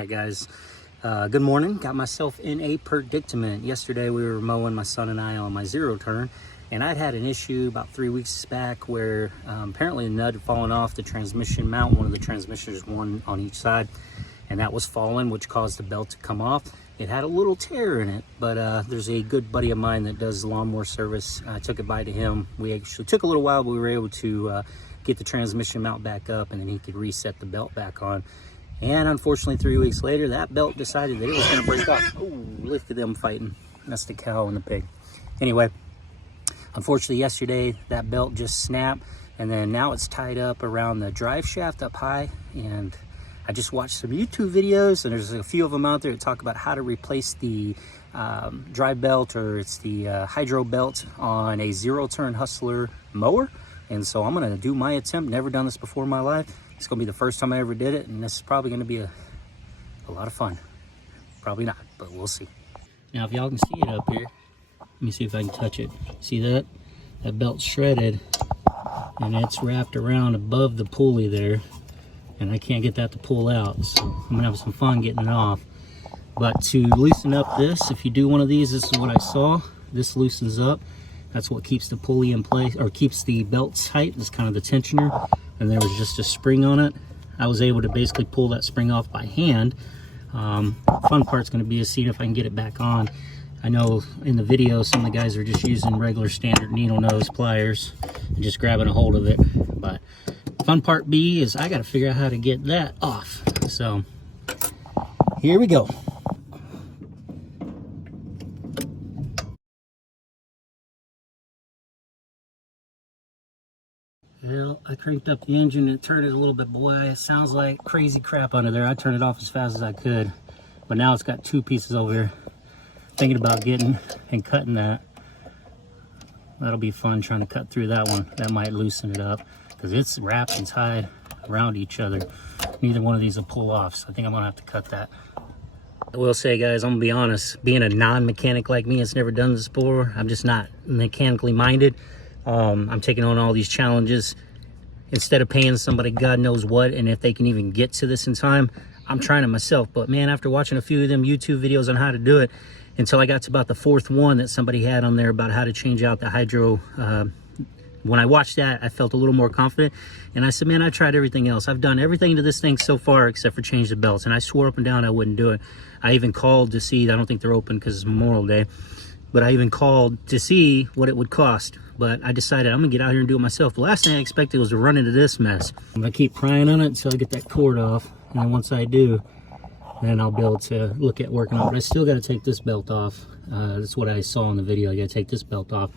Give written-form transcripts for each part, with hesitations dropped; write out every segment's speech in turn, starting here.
Hi guys, good morning. Got myself in a predicament. Yesterday we were mowing, my son and I, on my zero turn, and I'd had an issue about 3 weeks back where apparently a nut had fallen off the transmission mount. One of the transmissions, one on each side, and that was falling, which caused the belt to come off. It had a little tear in it, but there's a good buddy of mine that does lawnmower service. I took it by to him. We actually took a little while, but we were able to get the transmission mount back up, and then he could reset the belt back on. And unfortunately, 3 weeks later, that belt decided that it was going to break off. Oh, look at them fighting. That's the cow and the pig. Anyway, unfortunately, yesterday, that belt just snapped. And then now it's tied up around the drive shaft up high. And I just watched some YouTube videos, and there's a few of them out there that talk about how to replace the drive belt, or it's the hydro belt, on a zero-turn Hustler mower. And so I'm going to do my attempt. Never done this before in my life. It's going to be the first time I ever did it, and this is probably going to be a lot of fun. Probably not, but we'll see. Now, if y'all can see it up here, let me see if I can touch it. See that? That belt's shredded, and it's wrapped around above the pulley there, and I can't get that to pull out, so I'm going to have some fun getting it off. But to loosen up this, if you do one of these, this is what I saw. This loosens up. That's what keeps the pulley in place, or keeps the belt tight. It's kind of the tensioner. And there was just a spring on it. I was able to basically pull that spring off by hand. Fun part's going to be to see if I can get it back on. I know in the video some of the guys are just using regular standard needle nose pliers and just grabbing a hold of it. But fun part B is I got to figure out how to get that off. So here we go. Well, I cranked up the engine and turned it a little bit. Boy, it sounds like crazy crap under there. I turned it off as fast as I could, but now it's got two pieces over here. Thinking about getting and cutting that. That'll be fun, trying to cut through that one. That might loosen it up because it's wrapped and tied around each other. Neither one of these will pull off, so I think I'm gonna have to cut that. I will say, guys, I'm gonna be honest, being a non-mechanic like me that's never done this before, I'm just not mechanically minded. I'm taking on all these challenges instead of paying somebody God knows what, and if they can even get to this in time, I'm trying it myself. But man, after watching a few of them YouTube videos on how to do it, until I got to about the fourth one that somebody had on there about how to change out the hydro, when I watched that, I felt a little more confident, and I said, man, I tried everything else. I've done everything to this thing so far except for change the belts, and I swore up and down I wouldn't do it. I even called to see, I don't think they're open because it's Memorial Day, but I even called to see what it would cost. But I decided I'm gonna get out here and do it myself. The last thing I expected was to run into this mess. I'm gonna keep prying on it until I get that cord off. And then once I do, then I'll be able to look at working on it. But I still gotta take this belt off. That's what I saw in the video. You gotta take this belt off,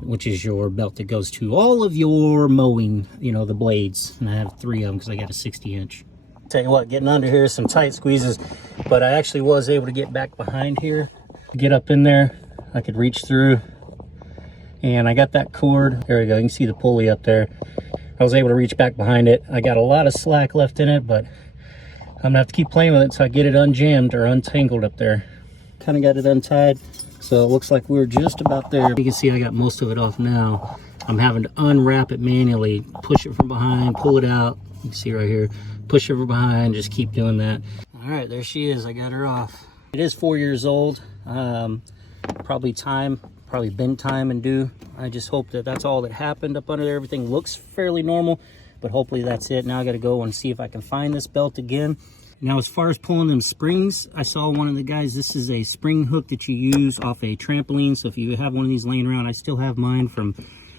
which is your belt that goes to all of your mowing, you know, the blades. And I have 3 of them because I got a 60-inch. Tell you what, getting under here is some tight squeezes, but I actually was able to get back behind here, get up in there. I could reach through, and I got that cord. There we go. You can see the pulley up there. I was able to reach back behind it. I got a lot of slack left in it, but I'm gonna have to keep playing with it until I get it unjammed or untangled up there. Kind of got it untied, so it looks like we're just about there. You can see I got most of it off now. I'm having to unwrap it manually, push it from behind, pull it out. You can see right here, push it from behind, just keep doing that. All right, there she is. I got her off. It is 4 years old. Probably been time and due. I just hope that that's all that happened up under there. Everything looks fairly normal, but hopefully that's it. Now I got to go and see if I can find this belt again. Now, as far as pulling them springs, I saw one of the guys, this is a spring hook that you use off a trampoline. So if you have one of these laying around, I still have mine from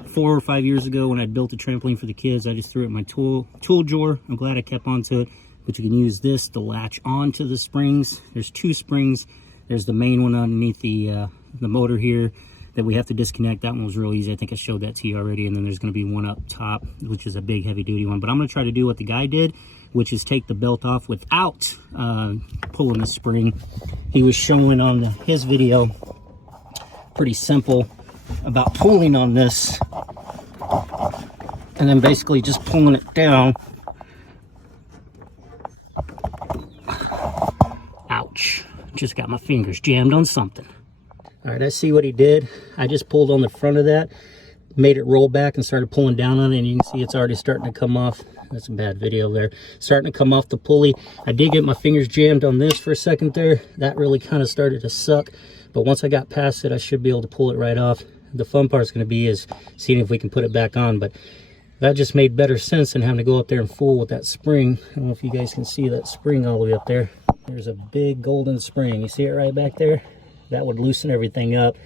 4 or 5 years ago when I built a trampoline for the kids. I just threw it in my tool drawer. I'm glad I kept onto it, but you can use this to latch onto the springs. There's 2 springs. There's the main one underneath the motor here that we have to disconnect. That one was real easy. I think I showed that to you already. And then there's going to be one up top, which is a big heavy duty one. But I'm going to try to do what the guy did, which is take the belt off without pulling the spring. He was showing on his video, pretty simple, about pulling on this and then basically just pulling it down. Ouch. Just got my fingers jammed on something. All right, I see what he did. I just pulled on the front of that, made it roll back and started pulling down on it, and you can see it's already starting to come off. That's a bad video there. Starting to come off the pulley. I did get my fingers jammed on this for a second there. That really kind of started to suck. But once I got past it, I should be able to pull it right off. The fun part's going to be is seeing if we can put it back on. But that just made better sense than having to go up there and fool with that spring. I don't know if you guys can see that spring all the way up there. There's a big golden spring. You see it right back there? That would loosen everything up.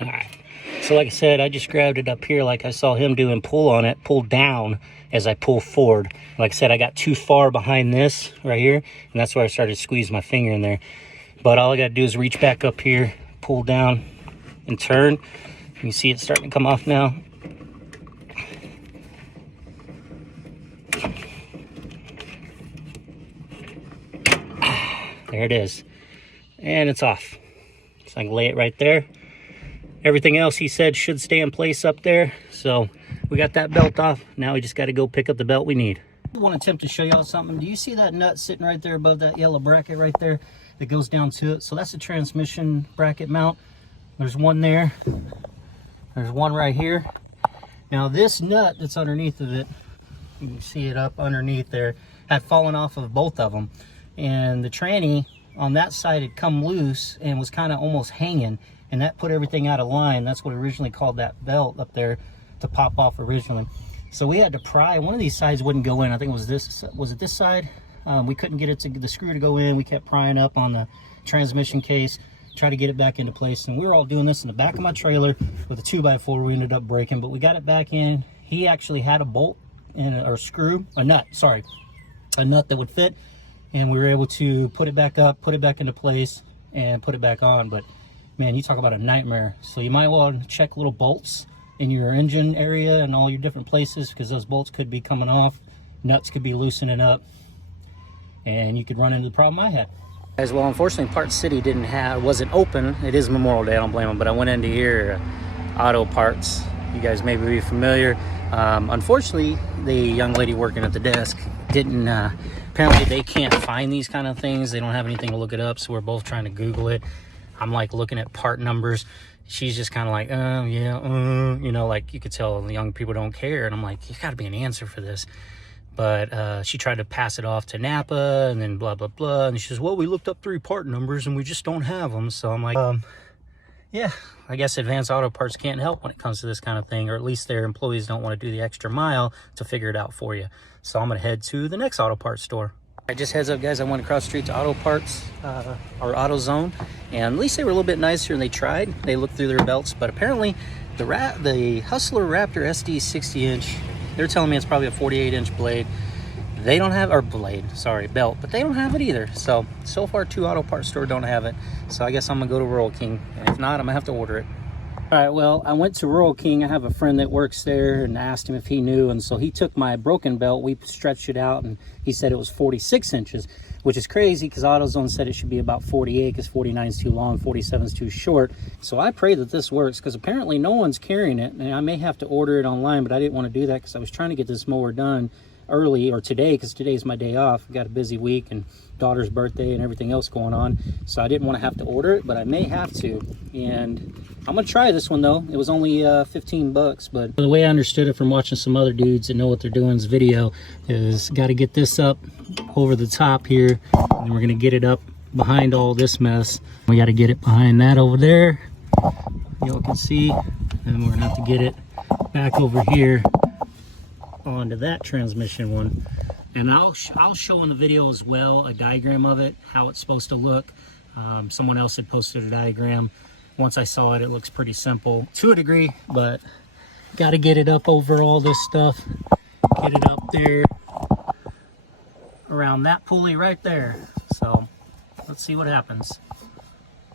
All right. So like I said, I just grabbed it up here like I saw him do and pull on it, pull down as I pull forward. Like I said, I got too far behind this right here, and that's where I started to squeeze my finger in there. But all I got to do is reach back up here, pull down, and turn. You see it starting to come off now. There it is. And it's off. So I can lay it right there. Everything else he said should stay in place up there. So we got that belt off. Now we just got to go pick up the belt we need. I want to attempt to show y'all something. Do you see that nut sitting right there above that yellow bracket right there that goes down to it? So that's a transmission bracket mount. There's one there. There's one right here. Now this nut that's underneath of it, you can see it up underneath there, had fallen off of both of them. And the tranny on that side had come loose and was kind of almost hanging. And that put everything out of line. That's what originally called that belt up there to pop off originally. So we had to pry. One of these sides wouldn't go in. I think it was this. Was it this side? We couldn't get it to the screw to go in. We kept prying up on the transmission case, try to get it back into place. And we were all doing this in the back of my trailer with a 2x4. We ended up breaking, but we got it back in. He actually had a bolt or screw, a nut that would fit. And we were able to put it back up, put it back into place, and put it back on. But man, you talk about a nightmare. So you might want to check little bolts in your engine area and all your different places, because those bolts could be coming off, nuts could be loosening up, and you could run into the problem I had. As well, unfortunately, Parts City wasn't open. It is Memorial Day, I don't blame them, but I went into here, Auto Parts. You guys may be familiar. Unfortunately, the young lady working at the desk didn't, apparently they can't find these kind of things. They don't have anything to look it up, so we're both trying to Google it. I'm like looking at part numbers. She's just kind of like, you know, like you could tell the young people don't care. And I'm like, you got to be an answer for this. But she tried to pass it off to Napa and then blah, blah, blah. And she says, well, we looked up 3 part numbers and we just don't have them. So I'm like, yeah, I guess Advanced Auto Parts can't help when it comes to this kind of thing, or at least their employees don't want to do the extra mile to figure it out for you. So I'm going to head to the next auto parts store. Just heads up, guys, I went across the street to Auto Parts, or AutoZone, and at least they were a little bit nicer and they tried. They looked through their belts, but apparently the Hustler Raptor SD 60-inch, they're telling me it's probably a 48-inch blade. They don't have, or blade, sorry, belt, but they don't have it either. So far, 2 auto parts stores don't have it. So I guess I'm gonna go to Rural King, and if not, I'm gonna have to order it. All right, well, I went to Rural King. I have a friend that works there and asked him if he knew. And so he took my broken belt, we stretched it out, and he said it was 46 inches, which is crazy because AutoZone said it should be about 48 because 49 is too long, 47 is too short. So I pray that this works because apparently no one's carrying it. And I may have to order it online, but I didn't want to do that because I was trying to get this mower done early, or today, because today's my day off. I've got a busy week and daughter's birthday and everything else going on, so I didn't want to have to order it, but I may have to. And I'm gonna try this one though. It was only 15 bucks, but the way I understood it from watching some other dudes that know what they're doing's video is got to get this up over the top here, and we're gonna get it up behind all this mess. We got to get it behind that over there, y'all can see, and we're gonna have to get it back over here onto that transmission one. And I'll show in the video as well a diagram of it, how it's supposed to look. Someone else had posted a diagram. Once I saw it, it looks pretty simple to a degree, but got to get it up over all this stuff, get it up there around that pulley right there. So let's see what happens.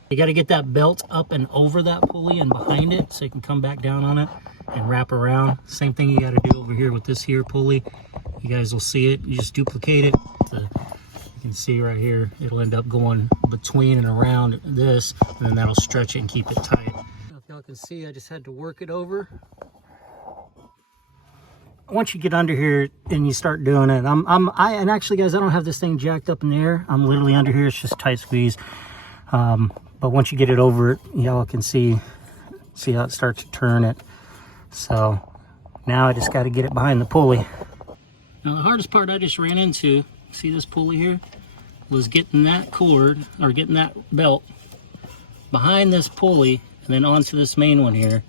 You got to get that belt up and over that pulley and behind it so you can come back down on it and wrap around. Same thing you got to do over here with this here pulley. You guys will see it. You just duplicate it. You can see right here, it'll end up going between and around this, and then that'll stretch it and keep it tight. If y'all can see, I just had to work it over. Once you get under here and you start doing it, and actually guys, I don't have this thing jacked up in the air. I'm literally under here. It's just tight squeeze. But once you get it over it, y'all can see how it starts to turn it. So now I just got to get it behind the pulley. Now the hardest part I just ran into, see this pulley here, was getting that cord, or getting that belt behind this pulley and then onto this main one here.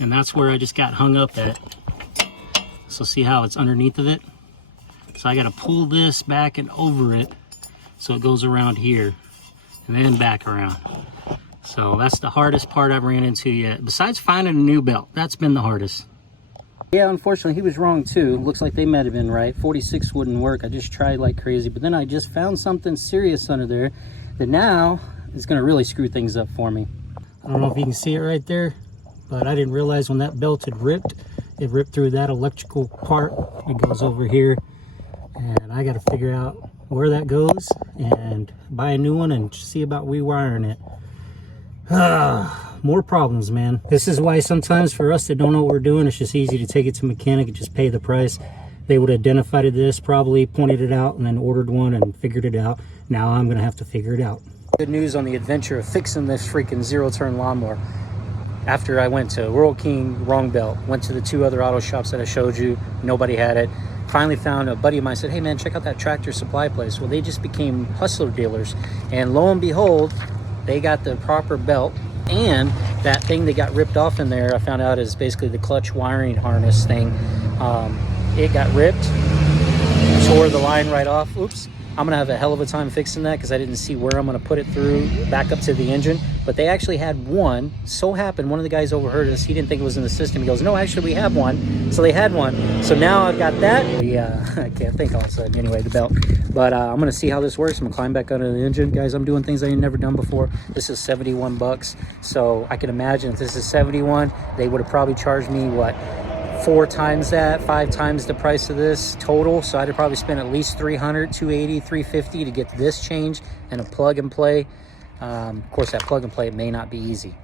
And that's where I just got hung up at. So see how it's underneath of it? So I gotta pull this back and over it so it goes around here and then back around. So that's the hardest part I've ran into yet. Besides finding a new belt, that's been the hardest. Yeah, unfortunately, he was wrong too. Looks like they might have been right. 46 wouldn't work. I just tried like crazy, but then I just found something serious under there that now is gonna really screw things up for me. I don't know if you can see it right there, but I didn't realize when that belt had ripped, it ripped through that electrical part. It goes over here, and I gotta figure out where that goes and buy a new one and see about rewiring it. More problems, man. This is why sometimes for us that don't know what we're doing, it's just easy to take it to a mechanic and just pay the price. They would have identified this, probably pointed it out, and then ordered one and figured it out. Now I'm gonna have to figure it out. Good news on the adventure of fixing this freaking zero-turn lawnmower. After I went to World King, wrong belt. Went to the 2 other auto shops that I showed you. Nobody had it. Finally found a buddy of mine, said, hey man, check out that Tractor Supply place. Well, they just became Hustler dealers. And lo and behold, they got the proper belt. And that thing that got ripped off in there, I found out is basically the clutch wiring harness thing. It got ripped, tore the line right off. Oops. I'm gonna have a hell of a time fixing that because I didn't see where I'm gonna put it through back up to the engine. But they actually had one. So happened, one of the guys overheard us. He didn't think it was in the system. He goes, no, actually we have one. So they had one. So now I've got that. Yeah, I can't think all of a sudden. Anyway, the belt. But I'm gonna see how this works. I'm gonna climb back under the engine. Guys, I'm doing things I've never done before. This is 71 bucks. So I can imagine if this is 71, they would have probably charged me, what, 4 times that, 5 times the price of this total. So I'd have probably spent at least 300, 280, 350 to get this changed and a plug and play. Of course, that plug and play may not be easy.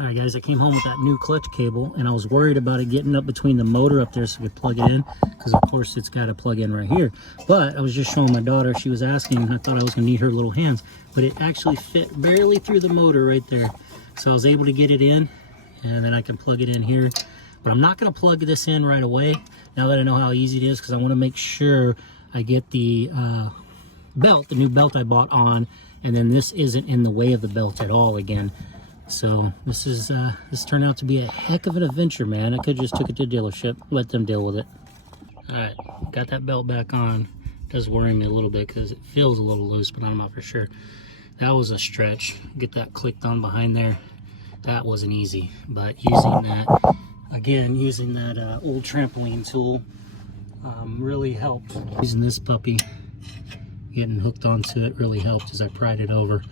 All right, guys, I came home with that new clutch cable, and I was worried about it getting up between the motor up there so I could plug it in, because of course it's got to plug in right here. But I was just showing my daughter, she was asking, and I thought I was gonna need her little hands, but it actually fit barely through the motor right there. So I was able to get it in, and then I can plug it in here. But I'm not gonna plug this in right away, now that I know how easy it is, because I wanna make sure I get the belt, the new belt I bought on, and then this isn't in the way of the belt at all again. So this turned out to be a heck of an adventure, man. I could just took it to the dealership, let them deal with it. All right, got that belt back on. It does worry me a little bit because it feels a little loose, but I'm not for sure. That was a stretch. Get that clicked on behind there. That wasn't easy, but using that, again, using that old trampoline tool really helped. Using this puppy, getting hooked onto it really helped as I pried it over.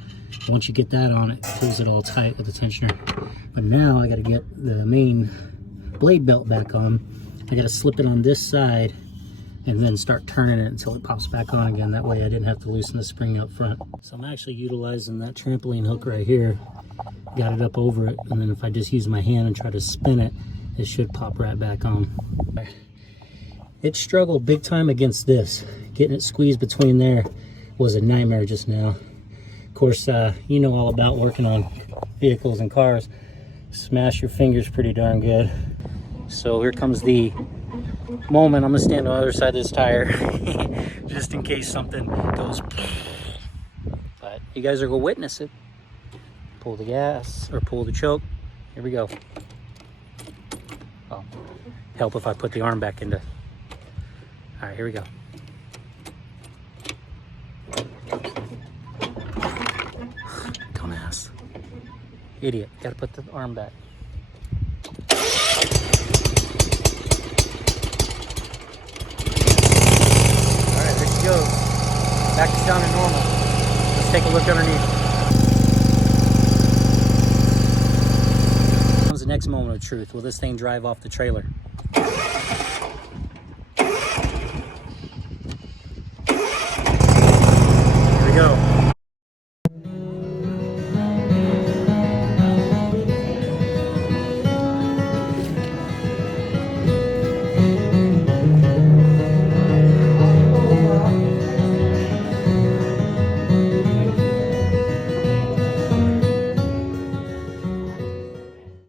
Once you get that on, it pulls it all tight with the tensioner. But now I got to get the main blade belt back on. I got to slip it on this side and then start turning it until it pops back on again. That way I didn't have to loosen the spring up front. So I'm actually utilizing that trampoline hook right here. Got it up over it, and then if I just use my hand and try to spin it, it should pop right back on. It struggled big time against this. Getting it squeezed between there was a nightmare just now. Of course, you know all about working on vehicles and cars. Smash your fingers pretty darn good. So here comes the moment. I'm gonna stand on the other side of this tire just in case something goes. But you guys are gonna witness it. Pull the gas or pull the choke. Here we go. Oh, help if I put the arm back into. All right, here we go. Dumbass. Idiot. Gotta put the arm back. All right, there she goes. Back to sounding normal. Let's take a look underneath. Comes the next moment of truth. Will this thing drive off the trailer? Go.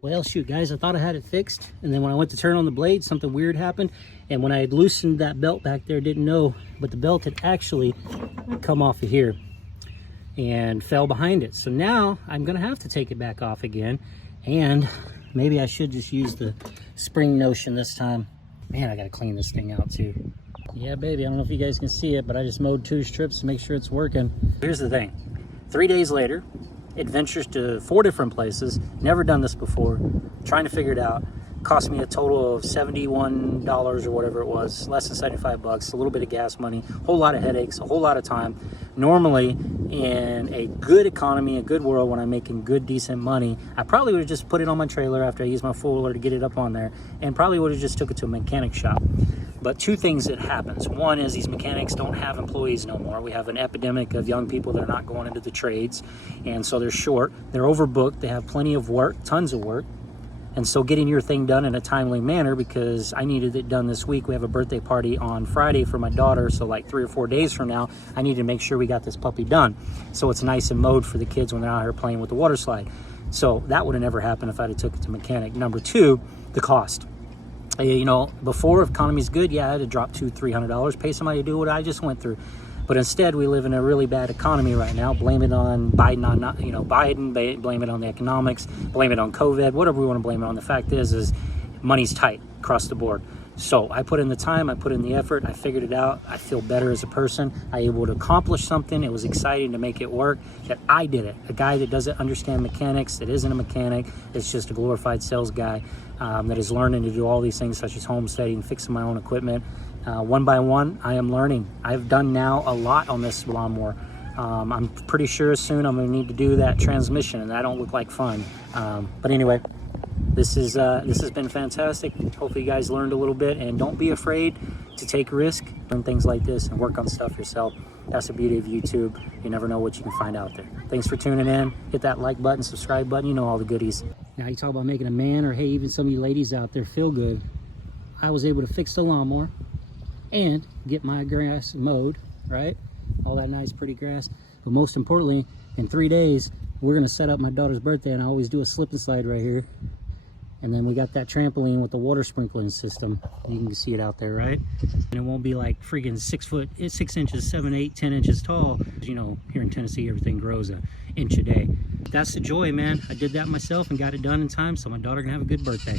Well, Well, shoot, guys, I thought I had it fixed, and then when I went to turn on the blade, something weird happened, and when I had loosened that belt back there, didn't know, but the belt had actually come off of here and fell behind it. So now I'm gonna have to take it back off again, and maybe I should just use the spring notion this time. Man, I gotta clean this thing out too. Yeah, baby, I don't know if you guys can see it, but I just mowed 2 strips to make sure it's working. Here's the thing, 3 days later, adventures to 4 different places, never done this before, trying to figure it out. Cost me a total of $71 or whatever it was, less than 75 bucks, a little bit of gas money, a whole lot of headaches, a whole lot of time. Normally, in a good economy, a good world, when I'm making good, decent money, I probably would have just put it on my trailer after I used my fuller to get it up on there, and probably would have just took it to a mechanic shop. But 2 things that happens. One is these mechanics don't have employees no more. We have an epidemic of young people that are not going into the trades, and so they're short, they're overbooked, they have plenty of work, tons of work. And so getting your thing done in a timely manner, because I needed it done this week. We have a birthday party on Friday for my daughter, so like 3 or 4 days from now, I need to make sure we got this puppy done, so it's nice and mowed for the kids when they're out here playing with the water slide. So that would have never happened if I'd have took it to mechanic. Number 2, the cost. You know, before, if economy's good, yeah, I'd have dropped $200-300, pay somebody to do what I just went through. But instead, we live in a really bad economy right now. Blame it on Biden, blame it on the economics, blame it on COVID, whatever we want to blame it on. The fact is money's tight across the board. So I put in the time, I put in the effort, I figured it out. I feel better as a person. I able to accomplish something. It was exciting to make it work, that I did it. A guy that doesn't understand mechanics, that isn't a mechanic, it's just a glorified sales guy that is learning to do all these things such as homesteading, fixing my own equipment. One by one, I am learning. I've done now a lot on this lawnmower. I'm pretty sure soon I'm gonna need to do that transmission, and that don't look like fun. But anyway, this has been fantastic. Hopefully you guys learned a little bit, and don't be afraid to take risk and things like this and work on stuff yourself. That's the beauty of YouTube. You never know what you can find out there. Thanks for tuning in. Hit that like button, subscribe button, you know all the goodies. Now you talk about making a man, or hey, even some of you ladies out there feel good. I was able to fix the lawnmower and get my grass mowed, right? All that nice pretty grass. But most importantly, in 3 days, we're gonna set up my daughter's birthday, and I always do a slip and slide right here. And then we got that trampoline with the water sprinkling system. You can see it out there, right? And it won't be like freaking 6 inches, 7, 8, 10 inches tall. You know, here in Tennessee, everything grows an inch a day. That's the joy, man. I did that myself and got it done in time, so my daughter can have a good birthday.